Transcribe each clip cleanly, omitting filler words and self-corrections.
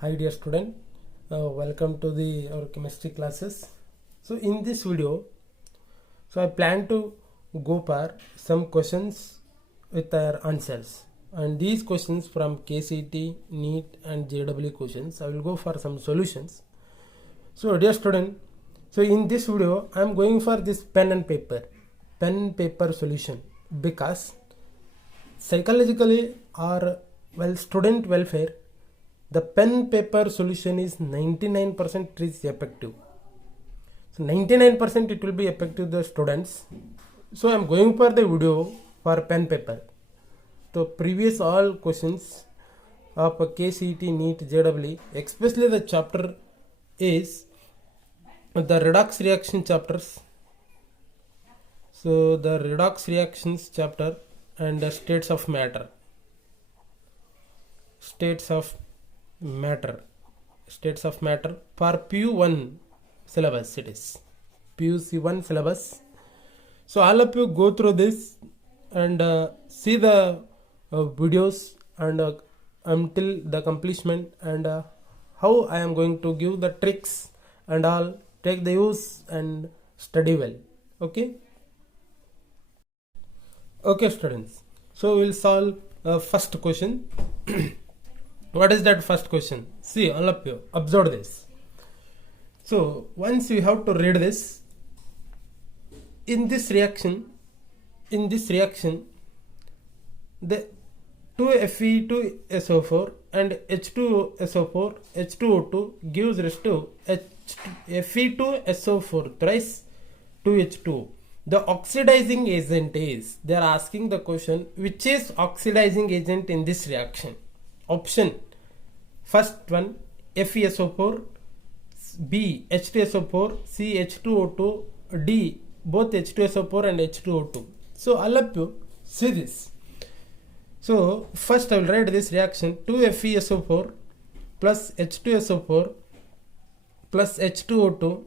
Hi dear student, welcome to our chemistry classes. So in this video, I plan to go for some questions with their answers, and these questions from K-CET, Neet and JEE questions. I will go for some solutions. So dear student, in this video I am going for this pen and paper solution, because psychologically or student welfare, the pen paper solution is 99% is effective. So 99% it will be effective the students. So I am going for the video for pen paper. So previous all questions of K-CET, Neet, JEE, especially the chapter is the redox reaction chapters. So the redox reactions chapter and the states of matter. States of matter for PU1 syllabus, it is PUC1 syllabus. So all of you go through this and see the videos and until the completion, and how I am going to give the tricks and all, take the use and study well. Okay students, so we'll solve first question. What is that first question? See, all of you observe this. So once you have to read this, in this reaction, the 2Fe2SO4 and H2SO4 H2O2 gives rise to Fe2SO4 thrice 2H2O. The oxidizing agent is, they are asking the question, which is oxidizing agent in this reaction? Option: first one FeSO4, B H2SO4, C H2O2, D both H2SO4 and H2O2. So all of you see this. So first I will write this reaction: 2FeSO4 plus H2SO4 plus H2O2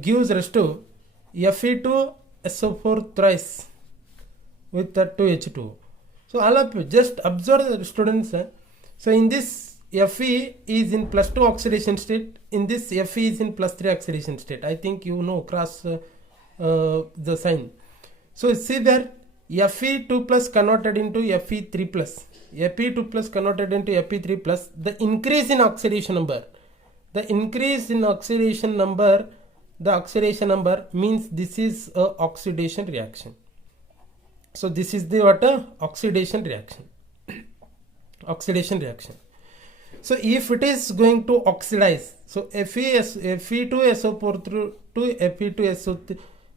gives rise to Fe2SO4 thrice with the 2H2O. So all of you just observe the students. So in this, Fe is in plus 2 oxidation state. In this, Fe is in plus 3 oxidation state. I think you know cross the sign. So see there, Fe2 plus converted into Fe3 plus. Fe2 plus converted into Fe3 plus. The increase in oxidation number. The oxidation number means this is a oxidation reaction. So this is the oxidation reaction. So if it is going to oxidize, so Fe2SO4 through to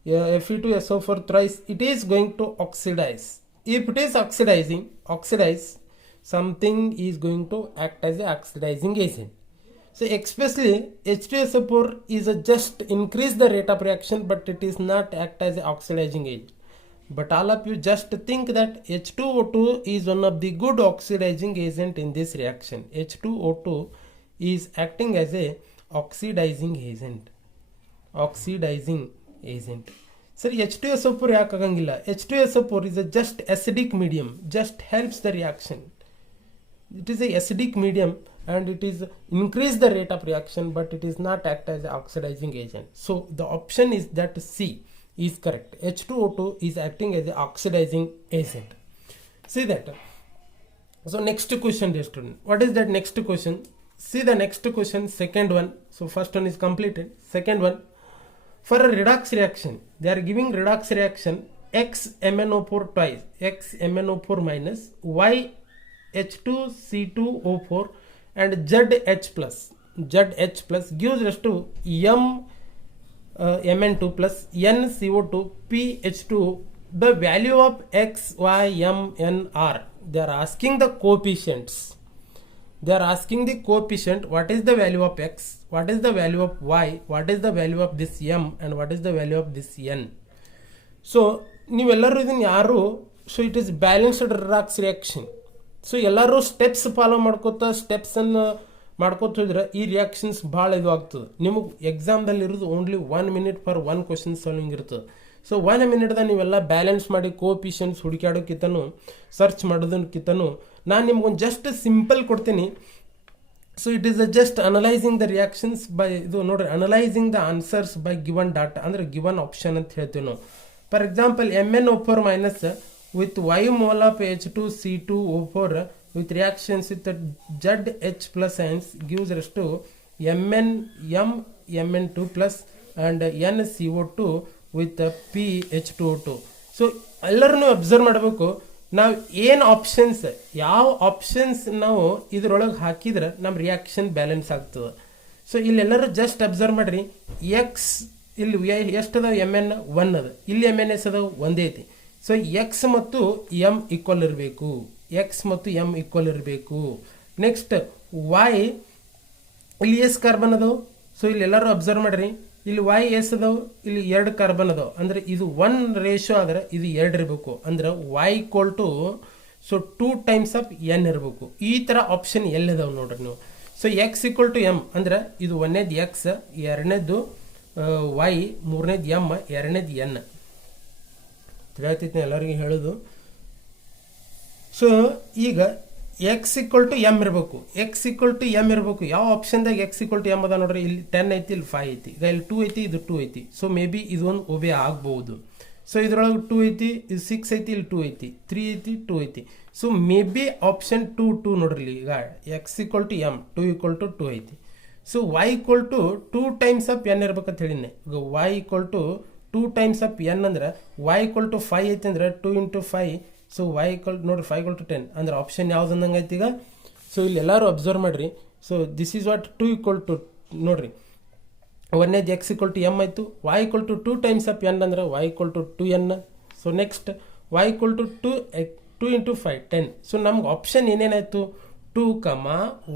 Fe2SO4 thrice, it is going to oxidize. If it is oxidize, something is going to act as an oxidizing agent. So especially H2SO4 is just increase the rate of reaction, but it is not act as an oxidizing agent. But all of you just think that H2O2 is one of the good oxidizing agent in this reaction. H2O2 is acting as a oxidizing agent. Sir, H2SO4 ಯಾಕೆ ಆಗಂಗಿಲ್ಲ? H2SO4 is a just acidic medium, just helps the reaction. It is a acidic medium and it is increase the rate of reaction, but it is not act as an oxidizing agent. So the option is that C is correct. H2O2 is acting as an oxidizing agent. See that. So next question, dear student. What is that next question? See the next question, second one. So first one is completed. Second one, for a redox reaction, they are giving redox reaction XMNO4 twice, XMNO4 minus YH2C2O4 and ZH plus gives rise to Mn2 plus NCO2 PH2. The value of X, Y, M, N, R. They are asking the coefficients. What is the value of X? What is the value of Y? What is the value of this M? And what is the value of this N? So, ನೀವೆಲ್ಲರೂ ಇದನ್ನು ಯಾರು, so it is balanced redox reaction. So ಎಲ್ಲರೂ steps follow ಸ್ಟೆಪ್ಸನ್ನು ಮಾಡ್ಕೋತಿದ್ರೆ ಈ reactions ಭಾಳ ಇದು ಆಗ್ತದೆ. ನಿಮಗೆ ಎಕ್ಸಾಮ್ದಲ್ಲಿ ಇರೋದು only 1 minute for 1 question solving ಇರ್ತದೆ. ಸೊ 1 minute ನೀವೆಲ್ಲ ಬ್ಯಾಲೆನ್ಸ್ ಮಾಡಿ ಕೋಫಿಷಿಯನ್ಸ್ ಹುಡುಕಾಡೋಕ್ಕಿಂತನೂ ಸರ್ಚ್ ಮಾಡೋದಕ್ಕಿಂತನೂ ನಾನು ನಿಮ್ಗೊಂದು ಜಸ್ಟ್ ಸಿಂಪಲ್ ಕೊಡ್ತೀನಿ. So it is just analyzing the reactions by analyzing the answers by given data ಅಂದ್ರೆ given option ಅಂತ ಹೇಳ್ತೀವಿ ನಾವು. For example, MnO4 minus with y mole of H2C2O4 with reactions with ZH plus ions gives rise to Mn2 plus and NCO2 with PH2O2. So ಎಲ್ಲರೂ observe ಮಾಡಬೇಕು, ನಾವು ಏನು options, ಯಾವ options ನಾವು ಇದ್ರೊಳಗೆ ಹಾಕಿದ್ರೆ ನಮ್ಮ ರಿಯಾಕ್ಷನ್ ಬ್ಯಾಲೆನ್ಸ್ ಆಗ್ತದೆ. ಸೊ ಇಲ್ಲೆಲ್ಲರೂ ಜಸ್ಟ್ ಅಬ್ಸರ್ವ್ ಮಾಡಿರಿ, ಎಕ್ಸ್ ಇಲ್ಲಿ ಎಷ್ಟು ಅದಾವ, ಎಮ್ ಎನ್ 1 ಅದ, ಇಲ್ಲಿ ಎಮ್ ಎನ್ ಎಸ್ ಅದಾವ ಒಂದೇ ಐತಿ. ಸೊ ಎಕ್ಸ್ ಮತ್ತು ಎಮ್ ಈಕ್ವಲ್ ಇರಬೇಕು, ಎಕ್ಸ್ ಮತ್ತು ಎಮ್ ಈಕ್ವಲ್ ಇರಬೇಕು. ನೆಕ್ಸ್ಟ್ ವೈ ಇಲ್ಲಿ ಎಸ್ ಕಾರ್ಬನ್ ಅದಾವ. ಸೊ ಇಲ್ಲಿ ಎಲ್ಲರೂ ಅಬ್ಸರ್ವ್ ಮಾಡಿರಿ, ಇಲ್ಲಿ ವೈ ಎಸ್ ಅದಾವ, ಇಲ್ಲಿ 2 ಕಾರ್ಬನ್ ಅದಾವ, ಅಂದ್ರೆ ಇದು 1 ರೇಷಿಯೋ ಆದ್ರೆ ಇದು 2 ಇರಬೇಕು. ಅಂದ್ರೆ Y equal to 2 times of n ಇರಬೇಕು. ಈ ತರ ಆಪ್ಷನ್ ಎಲ್ಲಿದಾವ ನೋಡ್ರಿ ನೀವು. So x equal to m ಅಂದ್ರೆ ಇದು 1ನೇದು ಎಕ್ಸ್, 2ನೇದು ವೈ, 3ನೇದು ಎಮ್, 2ನೇದು ಎನ್. ತಿಳಿತೈತಿ ಎಲ್ಲರಿಗೂ ಹೇಳೋದು. ಸೊ ಈಗ ಎಕ್ಸ್ ಈಕ್ವಲ್ ಟು ಎಮ್ ಇರಬೇಕು, ಎಕ್ಸ್ ಈಕ್ವಲ್ ಟು ಎಮ್ ಇರಬೇಕು. ಯಾವ ಆಪ್ಷನ್ದಾಗ ಎಕ್ಸ್ ಈಕ್ವಲ್ ಟು ಎಮ್ ಅದ ನೋಡ್ರಿ, ಇಲ್ಲಿ 10 ಐತಿ, ಇಲ್ಲಿ 5 ಐತಿ, ಈಗ ಇಲ್ಲಿ 2 ಐತಿ, ಇದು 2 ಐತಿ. ಸೊ ಮೇ ಬಿ ಇದೊಂದು ಒಬೆ ಆಗ್ಬಹುದು. ಸೊ ಇದ್ರೊಳಗೆ 2 ಐತಿ, ಇದು 6 ಐತಿ, ಇಲ್ಲಿ 2 ಐತಿ, 3 ಐತಿ, 2 ಐತಿ. ಸೊ ಮೇ ಬಿ ಆಪ್ಷನ್ 2 ನೋಡ್ರಿ. ಈಗ X equal to M, 2 equal to 2 ಐತಿ. So Y equal to 2 times of N ಇರ್ಬೇಕಂತ ಹೇಳಿನಿ. ಈಗ Y equal to 2 times of N ಅಂದ್ರೆ ವೈ ಈಕ್ವಲ್ ಟು 5 ಐತಿ ಅಂದ್ರೆ 2 × 5. ಸೊ ವೈ ಈಕ್ವಲ್ ನೋಡ್ರಿ 5 = 10 ಅಂದ್ರೆ ಆಪ್ಷನ್ ಯಾವ್ದು ಅಂದಂಗೆ ಐತಿ ಈಗ. ಸೊ ಇಲ್ಲಿ ಎಲ್ಲರೂ ಅಬ್ಸರ್ವ್ ಮಾಡ್ರಿ. So this is what 2 equal to ನೋಡ್ರಿ, 1ನೇದು ಎಕ್ಸ್ ಈಕ್ವಲ್ ಟು ಎಮ್ ಆಯಿತು, Y equal to 2 times of N ಅಂದ್ರೆ Y equal to 2n. So next Y equal to 2 × 5 10. So ನಮ್ಗೆ ಆಪ್ಷನ್ ಏನೇನಾಯಿತು, 2,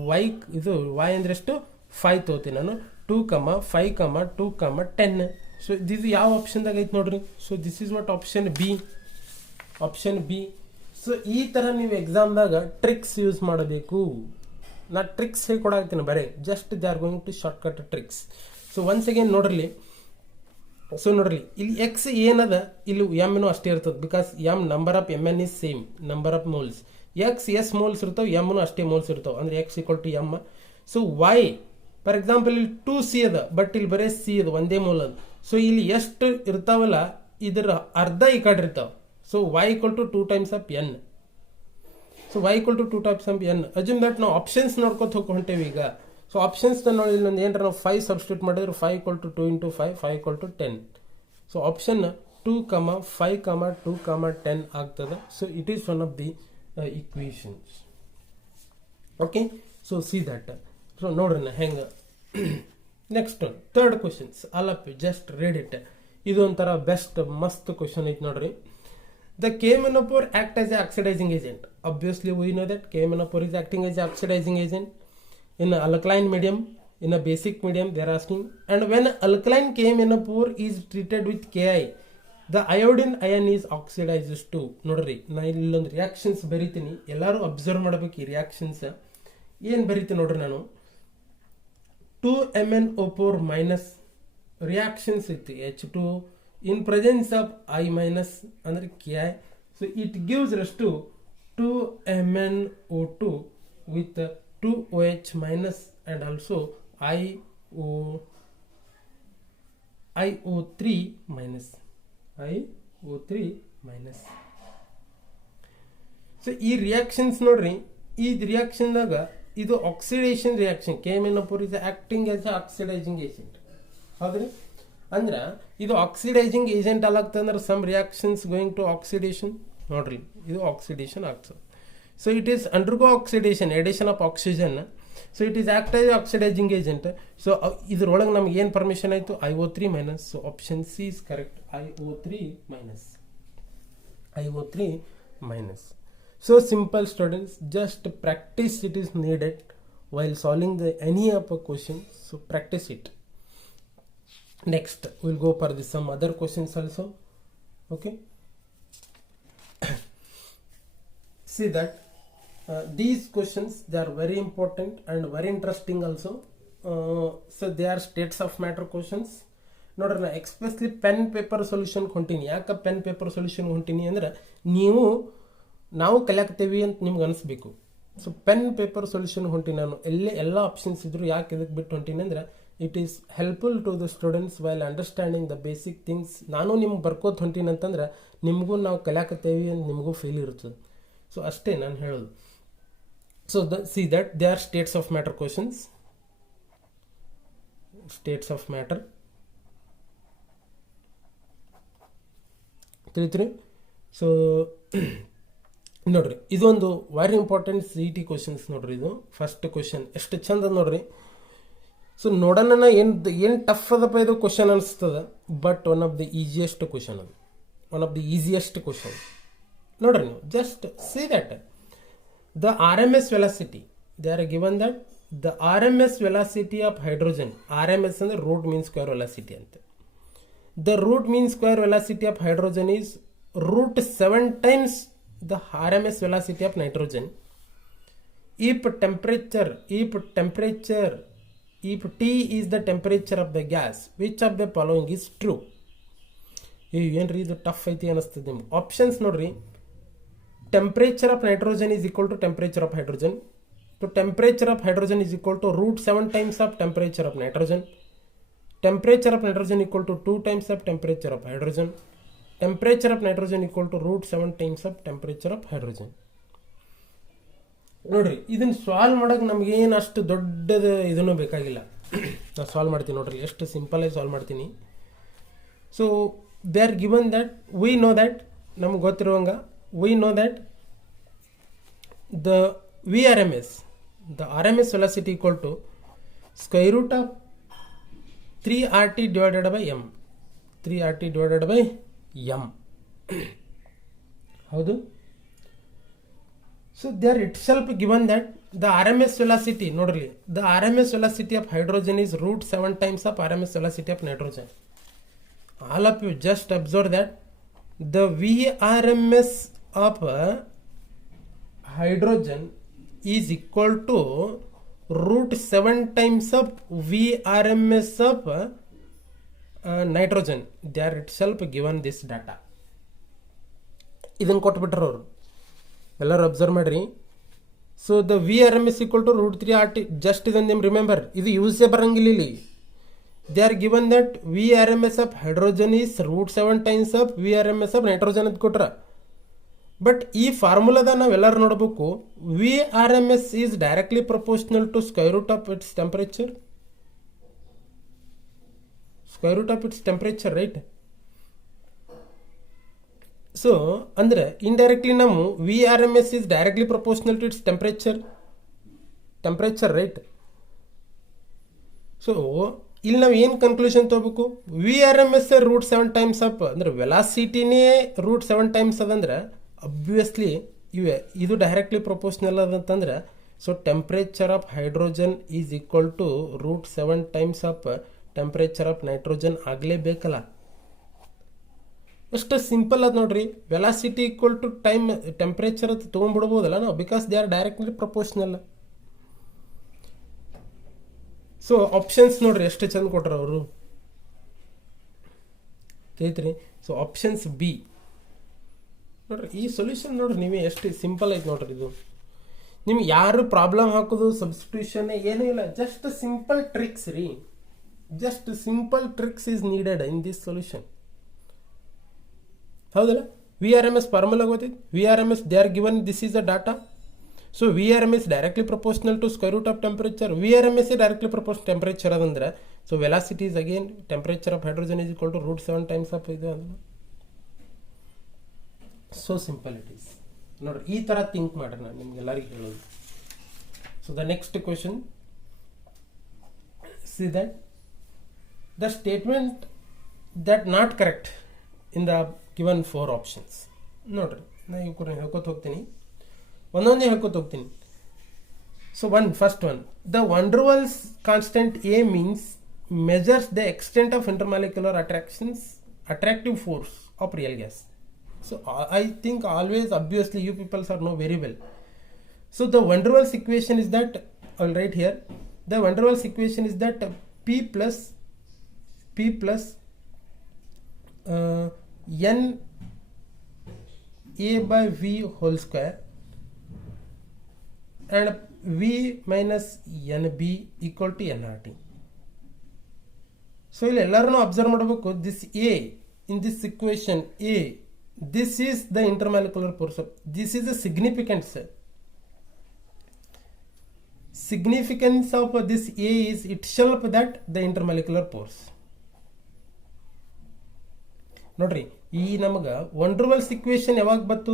ವೈ ಇದು ವೈ ಅಂದ್ರೆ ಎಷ್ಟು 5 ತಗೋತೀನಿ ನಾನು, 2, 5, 2, 10. ಸೊ ಇದು ಯಾವ ಆಪ್ಷನ್ದಾಗ ಐತೆ ನೋಡ್ರಿ. So this is what option B, option B. So ಈ ಥರ ನೀವು ಎಕ್ಸಾಮ್ದಾಗ ಟ್ರಿಕ್ಸ್ ಯೂಸ್ ಮಾಡಬೇಕು. ನಾ ಟ್ರಿಕ್ಸ್ ಹೇಳ್ಕೊಡಾಗ್ತೀನಿ ಬರೀ, just they are going to shortcut tricks. So once again ನೋಡ್ರಿ, ಸೊ ನೋಡ್ರಿ ಇಲ್ಲಿ ಎಕ್ಸ್ ಏನದ, ಇಲ್ಲಿ ಎಮ್ನು ಅಷ್ಟೇ ಇರ್ತದೆ. Because m number of m n is same number of moles. X s moles ಇರ್ತಾವೆ, ಎಮ್ನು ಅಷ್ಟೇ ಮೋಲ್ಸ್ ಇರ್ತಾವೆ, ಅಂದ್ರೆ x equal to m. So why for example ಇಲ್ಲಿ 2c ಅದ, ಬಟ್ ಇಲ್ಲಿ ಬರೀ ಸಿ ಅದ, ಒಂದೇ ಮೋಲ್ ಅದ. ಸೊ ಇಲ್ಲಿ ಎಷ್ಟು ಇರ್ತಾವಲ್ಲ ಇದರ ಅರ್ಧ ಈ ಕಡೆ ಇರ್ತಾವ. So y equal to 2 times of n. So y equal to 2 times of n. Assume that ನಾವು ಆಪ್ಷನ್ಸ್ ನೋಡ್ಕೊತ ಹೊಂಟೇವಿ ಈಗ. ಸೊ ಆಪ್ಷನ್ಸ್ ನೋಡಿ, ಒಂದು ಏನಾರ ನಾವು 5 ಸಬ್ಸ್ಟಿಟ್ಯೂಟ್ ಮಾಡಿದ್ರೆ 5 equal to 2 × 5, 5 equal to 10. So option 2, 5, 2, 10 ಆಗ್ತದೆ. So it is one of the equations. Okay, so see that. So ನೋಡ್ರಿ ಹೆಂಗೆ. Next third questions, all of you just read it. ಇದು ಒಂಥರ ಬೆಸ್ಟ್ ಮಸ್ತ್ ಕ್ವಶನ್ ಐತಿ ನೋಡ್ರಿ. The K-monopore act as an oxidizing agent. Obviously, we know that K-monopore is acting as an oxidizing agent in an alkaline medium, in a basic medium. They are asking, and when alkaline K-monopore is treated with Ki, the iodine ion is oxidized to. ನೋಡ್ರಿ, ನಾ ಇಲ್ಲೊಂದು reactions ಬರೀತೀನಿ, ಎಲ್ಲರೂ observe ಮಾಡಬೇಕು. ಈ reactions ಏನು ಬರೀತೀನಿ ನೋಡ್ರಿ ನಾನು. 2MnO4 ಮೈನಸ್ ರಿಯಾಕ್ಷನ್ಸ್ ಐತಿ H2 in presence of I minus under Ki. So it gives rise to 2MnO2 with 2OH minus and also IO3 minus. So ಈ ರಿಯಾಕ್ಷನ್ಸ್ ನೋಡ್ರಿ, ಈ ರಿಯಾಕ್ಷನ್ದಾಗ ಇದು oxidation reaction. K-monopore is acting as an oxidizing agent. ಹೌದ್ರಿ, ಅಂದ್ರೆ ಇದು oxidising agent ಅಲ್ಲಾಗ್ತದೆ. ಅಂದ್ರೆ some reactions going to oxidation. ನೋಡ್ರಿ, ಇದು ಆಕ್ಸಿಡೇಷನ್ ಆಗ್ತದೆ. So it is undergo oxidation, addition of oxygen. So it is act as oxidising agent. So ಇದ್ರೊಳಗೆ ನಮ್ಗೆ ಏನು ಪರ್ಮಿಷನ್ ಆಯಿತು, IO3 minus. So option C is correct, IO3 minus. So simple students, just practice it is needed while solving the any of a question. So practice it. Next, we'll go for some other questions also. Okay. See that these questions, they are very important and very interesting also. So they are states of matter questions. ನೋಡ್ರಿ, ನಾ expressly pen paper solution ಹೊಂಟೀನಿ. ಯಾಕೆ pen paper solution ಹೊಂಟೀನಿ ಅಂದ್ರೆ ನಾವು ಕಲಿಯಾಕ್ತೇವಿ ಅಂತ ನಿಮ್ಗೆ ಅನಿಸ್ಬೇಕು. So pen paper solution ಹೊಂಟೀನಿ ನಾನು, ಎಲ್ಲ ಆಪ್ಷನ್ಸ್ ಇದ್ರು ಯಾಕೆ ಇದಕ್ಕೆ ಬಿಟ್ಟು ಹೊಂಟೀನಿ ಅಂದರೆ it is helpful to the students while understanding the basic things. ನಾನು ನಿಮ್ಗೆ ಬರ್ಕೋತ ಹೊಂಟೀನಿ ಅಂತಂದ್ರೆ ನಿಮಗೂ ನಾವು ಕಲಿಯಾಕತ್ತೇವಿ ಅಂತ ನಿಮಗೂ ಫೀಲ್ ಇರ್ತದೆ. ಸೊ ಅಷ್ಟೇ ನಾನು ಹೇಳೋದು. So see that they are states of matter questions. States of matter ತಿಳಿತ್ರಿ. ಸೊ ನೋಡ್ರಿ, ಇದೊಂದು ವೆರಿ ಇಂಪಾರ್ಟೆಂಟ್ CET ಕ್ವಶನ್ಸ್ ನೋಡ್ರಿ. ಇದು ಫಸ್ಟ್ ಕ್ವಶನ್ ಎಷ್ಟು ಚಂದ ನೋಡ್ರಿ. ಸೊ ನೋಡೋಣ ಏನು ಟಫ್ ಅದಪ್ಪ ಇದು ಕ್ವಶನ್ ಅನಿಸ್ತದ, but one of the easiest question ಅದು, one of the easiest question. ನೋಡ್ರಿ ನೀವು just see that the RMS velocity, they are given that the RMS velocity of hydrogen. RMS ಅಂದರೆ ರೂಟ್ ಮೀನ್ ಸ್ಕ್ವೇರ್ ವೆಲಾಸಿಟಿ ಅಂತ. The root mean square velocity of hydrogen is √7 times the RMS velocity of nitrogen. If T is the temperature of the gas, which of the following is true? ಏನ್ರಿ ಇದು tough ಐತಿ ಅನಿಸ್ತದೆ ನಿಮ್ಗೆ. Options ನೋಡ್ರಿ, temperature of nitrogen is equal to temperature of hydrogen. So temperature of hydrogen is equal to √7 times of temperature of nitrogen. Temperature of nitrogen equal to 2 times of temperature of hydrogen. Temperature of nitrogen equal to √7 times of temperature of hydrogen. ನೋಡ್ರಿ ಇದನ್ನ solve ಮಾಡೋಕೆ ನಮಗೇನು ಅಷ್ಟು ದೊಡ್ಡದು ಇದನ್ನು ಬೇಕಾಗಿಲ್ಲ. ನಾನು solve ಮಾಡ್ತೀನಿ ನೋಡ್ರಿ, ಎಷ್ಟು ಸಿಂಪಲ್ ಆಗಿ ಸಾಲ್ವ್ ಮಾಡ್ತೀನಿ. So they are given that we know that, ನಮ್ಗೆ ಗೊತ್ತಿರುವಂಗ we know that the RMS velocity equal to √3 RT divided by m. 3 RT divided by m. ಹೌದು. So they are itself given that the RMS velocity ನೋಡ್ರಿ, the RMS velocity of hydrogen is √7 times of RMS velocity of nitrogen. All of you just observe that the VRMS of hydrogen is equal to √7 times of VRMS of nitrogen. They are itself given this data. ಇದನ್ನು ಕೊಟ್ಬಿಟ್ರ ಅವರು, ಎಲ್ಲರೂ observe ಮಾಡ್ರಿ. So the VRMS equal to √3 RT. Just ಇದನ್ನು ನಿಮ್ಗೆ remember, ಇದು ಯೂಸೇ ಬರಂಗಿಲ್ಲ ಇಲ್ಲಿ. They are given that VRMS of hydrogen is √7 times of VRMS of nitrogen ಅಂತ ಕೊಟ್ರ. ಬಟ್ ಈ ಫಾರ್ಮುಲಾದ ನಾವೆಲ್ಲರೂ ನೋಡಬೇಕು, VRMS is directly proportional to square root of its temperature. Square root of its temperature, right? So ಅಂದ್ರೆ indirectly ನಾವು VRMS is directly proportional to its temperature, right? So ಇಲ್ಲಿ ನಾವು ಏನು ಕನ್ಕ್ಲೂಷನ್ ತಗೋಬೇಕು, VRMS √7 times ಆಫ್ ಅಂದ್ರೆ ವೆಲಾಸಿಟಿನೇ √7 times ಅದಂದ್ರೆ obviously ಇದು ಡೈರೆಕ್ಟ್ಲಿ ಪ್ರಪೋರ್ಷನಲ್ ಅದಂತಂದ್ರೆ so temperature of hydrogen is equal to √7 times of temperature of nitrogen ಆಗಲೇಬೇಕಲ್ಲ. ಅಷ್ಟು ಸಿಂಪಲ್ ಅದು ನೋಡ್ರಿ. ವೆಲಾಸಿಟಿ ಈಕ್ವಲ್ ಟು ಟೆಂಪರೇಚರ್ ಅಂತ ತೊಗೊಂಡ್ಬಿಡ್ಬೋದಲ್ಲ ನಾವು, because they are directly proportional. So options ನೋಡ್ರಿ ಎಷ್ಟು ಚಂದ ಕೊಟ್ರ ಅವರು, ತಿಳಿತ್ರಿ? ಸೊ ಆಪ್ಷನ್ಸ್ ಬಿ ನೋಡ್ರಿ, ಈ ಸೊಲ್ಯೂಷನ್ ನೋಡ್ರಿ ನೀವೇ ಎಷ್ಟು ಸಿಂಪಲ್ ಐತೆ ನೋಡ್ರಿ. ಇದು ನಿಮ್ಗೆ ಯಾರು ಪ್ರಾಬ್ಲಮ್ ಹಾಕೋದು ಸಬ್ಸ್ಟಿಟ್ಯೂಷನ್ ಏನೂ ಇಲ್ಲ, ಜಸ್ಟ್ ಸಿಂಪಲ್ ಟ್ರಿಕ್ಸ್ ರೀ. Just simple tricks is needed in this solution. ಹೌದಲ್ಲ? VRMS ಫಾರ್ಮುಲಾ ಗೊತ್ತಿತ್ತು. VRMS they are given this is a data. So VRMS directly proportional to square root of temperature. VRMS directly proportional temperature ಅದಂದ್ರೆ so velocity is again temperature of hydrogen is equal to √7 times of ಇದು. So simple it is ನೋಡ್ರಿ. ಈ ಥರ think ಮಾಡ್ರಿ, ನಾನು ನಿಮ್ಗೆಲ್ಲರಿಗೂ ಹೇಳೋದು. So the next question, see that the statement that not correct in the given 4 options. ನೋಡ್ರಿ ನಾನು ಇವ್ರು ಹೇಳ್ಕೊತ ಹೋಗ್ತೀನಿ, ಒಂದೊಂದೇ ಹೇಳ್ಕೊತ ಹೋಗ್ತೀನಿ. So first one, the van der Waals constant A means measures the extent of intermolecular attractive force of real gas. So I think always obviously you people know very well. So the van der Waals equation is that, I'll write here, the van der Waals equation is that P plus N A by V whole square and V minus NB equal to nRT. So ಇಲ್ಲಿ ಎಲ್ಲರೂ observe ಮಾಡಬೇಕು, this A in this equation A, this is the intermolecular force. This is a significance. Significance of this A is itself that the intermolecular force. ನೋಡ್ರಿ, ಈ ನಮಗೆ ವಂಡರ್ವಾಲ್ಸ್ equation ಯಾವಾಗ ಬಂತು?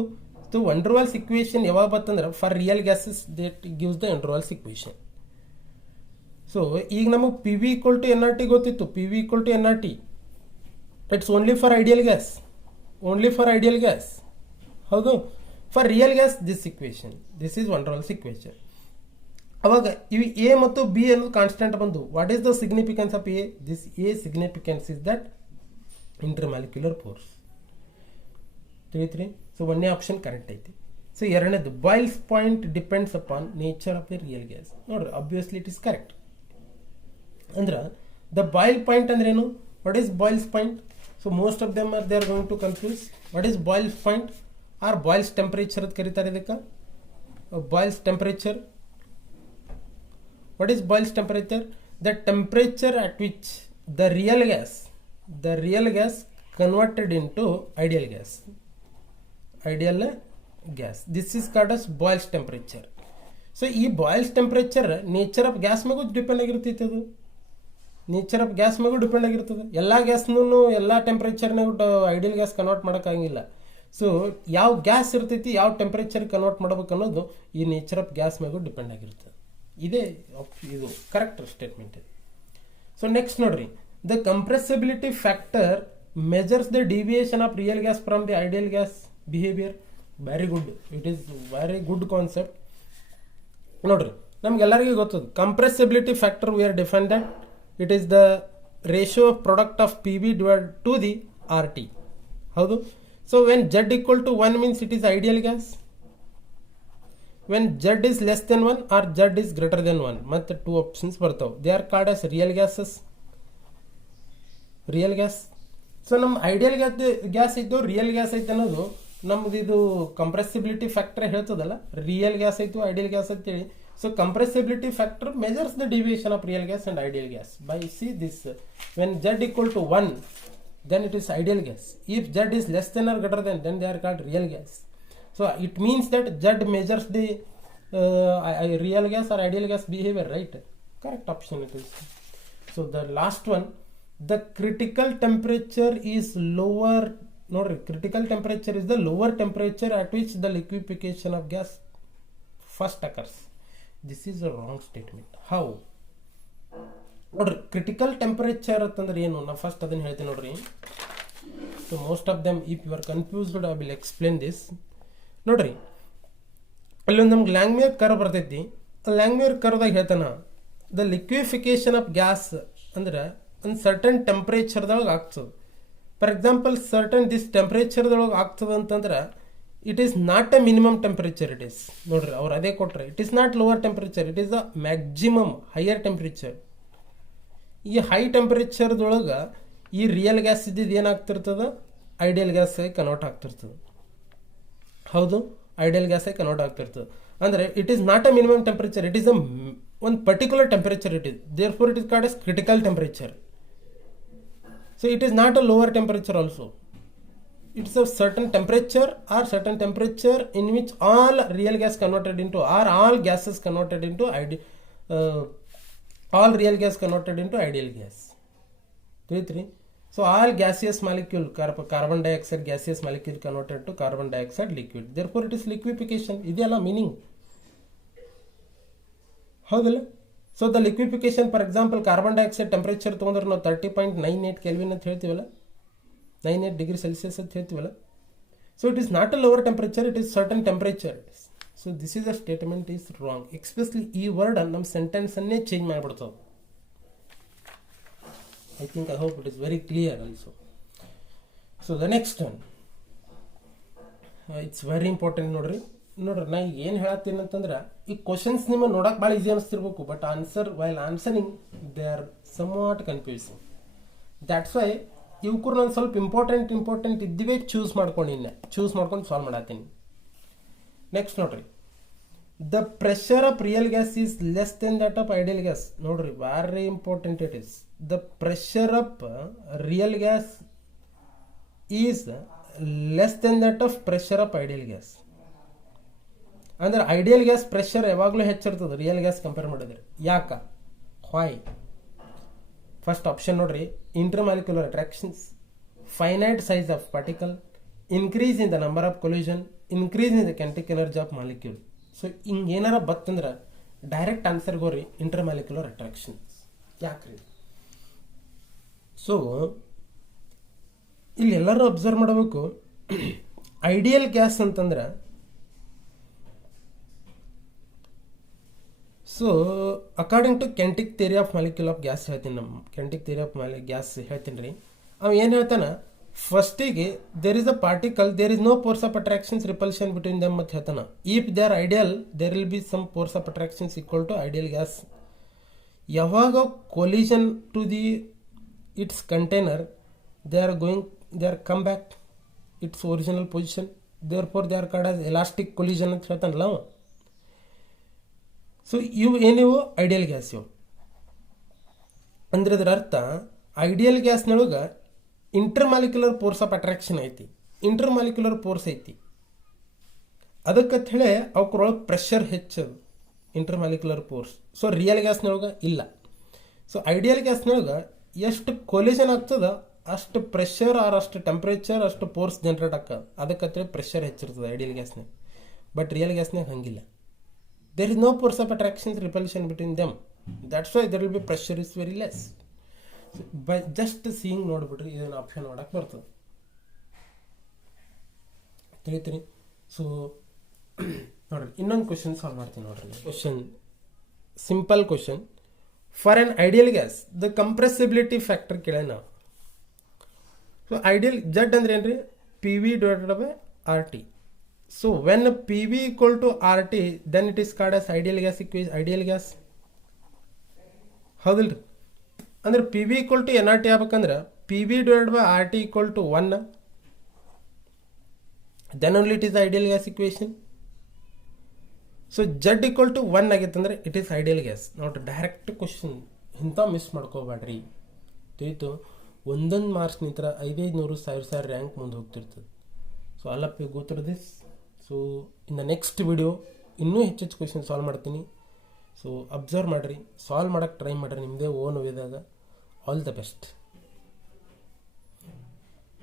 Van der Waals equation ಯಾವಾಗ ಬತ್ತಂದ್ರೆ for real gases that gives the van der Waals equation. So ಈಗ ನಮಗೆ P V equal to N R T ಗೊತ್ತಿತ್ತು. P V equal to N R T, it's only for ideal gas, only for ideal gas. ಹೌದು, for real gas this equation, this is van der Waals equation. ಅವಾಗ ಇವು A ಮತ್ತು B ಅನ್ನೋದು constant ಬಂದು. What is the significance of A? This A significance is that intermolecular force. ತಿಳಿತ್ರಿ? So ಒಂದೇ option correct ಐತಿ. So ಎರಡನೇದು, Boyle's point depends upon nature of the real gas. ನೋಡ್ರಿ, ಅಬ್ವಿಯಸ್ಲಿ ಇಟ್ ಇಸ್ ಕರೆಕ್ಟ್. ಅಂದ್ರೆ the Boyle point ಅಂದ್ರೆ ಏನು? What is Boyle's point? So most of them are they are going to confuse. What is Boyle's point or Boyle's temperature ಅಂತ ಕರೀತಾರೆ ಇದಕ್ಕೆ. Boyle's temperature. What is Boyle's temperature? The temperature at which the real gas converted into ideal gas. This is called as Boyle's temperature. So ಈ Boyle's temperature nature of gas ಮೇಗೂ depend ಆಗಿರ್ತೈತೆ. ಅದು nature of gas ಮೇಗೂ depend ಆಗಿರ್ತದೆ. ಎಲ್ಲ ಗ್ಯಾಸ್ನೂ ಎಲ್ಲ ಟೆಂಪರೇಚರ್ನಾಗ ಐಡಿಯಲ್ ಗ್ಯಾಸ್ ಕನ್ವರ್ಟ್ ಮಾಡೋಕ್ಕಾಗಿಲ್ಲ. ಸೊ ಯಾವ ಗ್ಯಾಸ್ ಇರ್ತೈತಿ, ಯಾವ ಟೆಂಪರೇಚರ್ ಕನ್ವರ್ಟ್ ಮಾಡ್ಬೇಕು ಅನ್ನೋದು ಈ ನೇಚರ್ ಆಫ್ ಗ್ಯಾಸ್ ಮೇಗೂ ಡಿಪೆಂಡ್ ಆಗಿರ್ತದೆ. ಇದೇ ಇದು ಕರೆಕ್ಟ್ ಸ್ಟೇಟ್ಮೆಂಟ್. ಸೊ ನೆಕ್ಸ್ಟ್ ನೋಡ್ರಿ, the compressibility factor measures the deviation of real gas from the ideal gas behavior. Very good, it is very good concept. ನೋಡ್ರಿ, ನಮ್ಗೆಲ್ಲರಿಗೂ ಗೊತ್ತದು compressibility factor. We are defined that it is the ratio of product of PV divided to the RT. ಹೌದು. So when Z equal to 1 means it is ideal gas. When Z is less than 1 or Z is greater than 1, ಮತ್ತೆ two options ಬರ್ತಾವೆ. They are called as real gases. Real gas. So ನಮ್ಮ ideal gas ಇದ್ದು real gas ಐತೆ ಅನ್ನೋದು ನಮ್ದು ಇದು compressibility factor ಹೇಳ್ತದಲ್ಲ. Real gas ಐತು, ಐಡಿಯಲ್ ಗ್ಯಾಸ್ ಅಂತೇಳಿ. So compressibility factor measures the deviation of real gas and ideal gas by see this. When Z equal to 1 then it is ideal gas. If Z is less than or greater than, then they are called real gas. So it means that Z measures the real gas or ideal gas behavior, right? Correct option it is. So the last one, the critical temperature is lower. Notice, critical temperature is the lower temperature at which the liquefaction of gas first occurs. This is a wrong statement. How? ನೋಡ್ರಿ, critical temperature ಅಂತಂದ್ರೆ ಏನು? ನಾ first ಅದನ್ನ ಹೇಳ್ತೀನಿ ನೋಡ್ರಿ. So most of them if you are confused I will explain this. ನೋಡ್ರಿ, ಅಲ್ಲೊಂದು ನಮ್ಗೆ ಲ್ಯಾಂಗ್ವೇರ್ ಕರ್ವ್ ಬರ್ತೈತಿ. ಲ್ಯಾಂಗ್ವೇರ್ ಕರ್ವ್ದಾಗ ಹೇಳ್ತಾನ ದ ಲಿಕ್ವಿಫಿಕೇಶನ್ ಆಫ್ ಗ್ಯಾಸ್ ಅಂದ್ರೆ ಒಂದು ಸರ್ಟನ್ ಟೆಂಪ್ರೇಚರ್ದೊಳಗೆ ಆಗ್ತದೆ. ಫಾರ್ ಎಕ್ಸಾಂಪಲ್ ಸರ್ಟನ್ ದಿಸ್ ಟೆಂಪ್ರೇಚರ್ದೊಳಗೆ ಆಗ್ತದೆ ಅಂತಂದ್ರೆ it is not a minimum temperature. It is ನೋಡ್ರಿ, ಅವ್ರು ಅದೇ ಕೊಟ್ರೆ it is not lower temperature, it is the maximum higher temperature. ಈ ಹೈ ಟೆಂಪ್ರೇಚರ್ದೊಳಗೆ ಈ ರಿಯಲ್ ಗ್ಯಾಸ್ ಇದ್ದಿದ್ದು ಏನಾಗ್ತಿರ್ತದೆ? ಐಡಿಯಲ್ ಗ್ಯಾಸ್ ಕನ್ವರ್ಟ್ ಆಗ್ತಿರ್ತದೆ. ಹೌದು, ಐಡಿಯಲ್ ಗ್ಯಾಸ್ ಕನ್ವರ್ಟ್ ಆಗ್ತಿರ್ತದೆ. ಅಂದರೆ it is not a minimum temperature, it is a one particular temperature it is. Therefore it is called as critical temperature. So it is not a lower temperature also. It is a certain temperature or certain temperature in which all real gas converted into, or all gases converted into all real gas converted into ideal gas. 3. So all gaseous molecule, carbon dioxide gaseous molecule converted to carbon dioxide liquid. Therefore it is liquefaction. ಇದೆಲ್ಲ meaning. ಹೌದಲ್ಲ? So the liquefaction, for example carbon dioxide temperature ತೊಗೊಂಡ್ರೆ ನಾವು 30.98 kelvin ಅಂತ ಹೇಳ್ತೀವಲ್ಲ, 98 degree Celsius ಅಂತ ಹೇಳ್ತೀವಲ್ಲ. So it is not a lower temperature, it is certain temperature. So this is a statement is wrong. Especially ಈ word ನಮ್ಮ ಸೆಂಟೆನ್ಸನ್ನೇ change ಮಾಡಿಬಿಡ್ತದೆ. I think I hope it is very clear also. So the next one, it's very important. ನೋಡ್ರಿ, ನಾ ಈಗ ಏನು ಹೇಳತ್ತೀನಿ ಅಂತಂದ್ರೆ, ಈ ಕ್ವಶನ್ಸ್ ನಿಮ್ಮ ನೋಡಕ್ಕೆ ಭಾಳ ಈಸಿ ಅನಿಸ್ತಿರ್ಬೇಕು, but answer while answering they are somewhat confusing. That's why ಇವಕ್ಕೂ ನಾನು ಸ್ವಲ್ಪ ಇಂಪಾರ್ಟೆಂಟ್ ಇದ್ದಿವೇ ಚೂಸ್ ಮಾಡ್ಕೊಂಡು ಸಾಲ್ವ್ ಮಾಡತ್ತೀನಿ. ನೆಕ್ಸ್ಟ್ ನೋಡ್ರಿ, the pressure of real gas is less than that of ideal gas. Nodri, very important it is. The pressure of real gas is less than that of pressure of ideal gas. ಅಂದ್ರೆ ideal gas pressure ಯಾವಾಗಲೂ ಹೆಚ್ಚಿರ್ತದೆ real gas compare ಮಾಡಿದ್ರೆ. ಯಾಕ? Why? First option ನೋಡ್ರಿ, intermolecular attractions, finite size of particle, increase in the number of collision, increase in the kinetic energy of molecule. So ಹಿಂಗೆ ಏನಾರ ಬತ್ತಂದ್ರೆ direct answer ಗೋರಿ intermolecular attractions. ಯಾಕ್ರಿ? ಸೊ ಇಲ್ಲಿ ಎಲ್ಲರೂ ಅಬ್ಸರ್ವ್ ಮಾಡಬೇಕು, ಐಡಿಯಲ್ ಗ್ಯಾಸ್ ಅಂತಂದ್ರೆ, so according to kinetic theory of molecule of gas ಹೇಳ್ತೀನಿ, ನಮ್ಮ ಕೆನೆಟಿಕ್ ಥಿಯರಿ ಆಫ್ ಗ್ಯಾಸ್ ಹೇಳ್ತೀನಿ ರೀ. ಅವ ಏನು ಹೇಳ್ತಾನೆ, ಫಸ್ಟಿಗೆ there is a particle, there is no force of attractions repulsion between them ಅಂತ ಹೇಳ್ತಾನೆ. If they are ideal there will be some force of attractions equal to ideal gas. ಯಾವಾಗ collision to the its container, they are come back its original position, therefore they are called as elastic collision ಅಂತ ಹೇಳ್ತಾನಲ್ಲ ಅವ. So ಇವು ಏನಿವು ideal gas. ಇವು ಅಂದ್ರೆ ಅದರ ಅರ್ಥ ideal ಗ್ಯಾಸ್ನೊಳಗೆ ಇಂಟರ್ಮಾಲಿಕ್ಯುಲರ್ ಫೋರ್ಸ್ ಆಫ್ ಅಟ್ರಾಕ್ಷನ್ ಐತಿ, ಇಂಟರ್ಮಾಲಿಕ್ಯುಲರ್ ಫೋರ್ಸ್ ಐತಿ. ಅದಕ್ಕಂತ ಹೇಳಿ ಅವಕ್ರೊಳಗೆ ಪ್ರೆಷರ್ ಹೆಚ್ಚದು, ಇಂಟರ್ಮಾಲಿಕ್ಯುಲರ್ ಫೋರ್ಸ್. ಸೊ ರಿಯಲ್ ಗ್ಯಾಸ್ನೊಳಗೆ ಇಲ್ಲ. ಸೊ ಐಡಿಯಲ್ ಗ್ಯಾಸ್ನೊಳಗೆ ಎಷ್ಟು ಕೊಲಿಷನ್ ಆಗ್ತದ ಅಷ್ಟು ಪ್ರೆಷರ್ ಆರ್ ಅಷ್ಟು ಟೆಂಪ್ರೇಚರ್ ಅಷ್ಟು ಫೋರ್ಸ್ ಜನರೇಟ್ ಆಗ್ತದೆ. ಅದಕ್ಕಂತೇಳಿ ಪ್ರೆಷರ್ ಹೆಚ್ಚಿರ್ತದೆ ಐಡಿಯಲ್ ಗ್ಯಾಸ್ನಾಗ. ಬಟ್ ರಿಯಲ್ ಗ್ಯಾಸ್ನಾಗ ಹಂಗಿಲ್ಲ. There is no force of attraction repulsion between them. That's why there will be pressure is very less. So, by just seeing ನೋಡ್ಬಿಟ್ರಿ ಇದನ್ನ option ಮಾಡಕ್ಕೆ ಬರ್ತದೆ. ತಿಳಿತೀರಿ? ಸೊ ನೋಡ್ರಿ, ಇನ್ನೊಂದು ಕ್ವಶನ್ ಸಾಲ್ವ್ ಮಾಡ್ತೀನಿ ನೋಡ್ರಿ. Question simple question. For an ideal gas the compressibility factor ಕೇಳ ನಾವು. So ideal Z ಅಂದ್ರೆ ಏನ್ರಿ? P V divided by R T. So when PV equal to RT, then it is called as ideal gas equation. Ideal gas ಹೌದಿಲ್ರಿ? ಅಂದ್ರೆ PV equal to nRT ಆಗ್ಬೇಕಂದ್ರೆ PV divided by RT equal to 1, then only it is ideal gas equation. So Z equal to 1 ಆಗಿತ್ತಂದ್ರೆ it is ideal gas. ನೋಡ್ರಿ, direct question ಇಂಥ miss ಮಾಡ್ಕೋಬೇಡ್ರಿ. ತಿಳಿತು? ಒಂದೊಂದು marks ನಿಂತರ 500 1000 rank ಮುಂದೆ ಹೋಗ್ತಿರ್ತದೆ. So all of you go through this. So in the next video ಇನ್ನೂ ಹೆಚ್ಚೆಚ್ಚು ಕ್ವೆಶನ್ ಸಾಲ್ವ್ ಮಾಡ್ತೀನಿ. ಸೊ ಅಬ್ಸರ್ವ್ ಮಾಡಿರಿ, ಸಾಲ್ವ್ ಮಾಡೋಕ್ಕೆ ಟ್ರೈ ಮಾಡಿರಿ ನಿಮ್ಮದೇ ಓನ್ ವೇದಾಗ. All the best.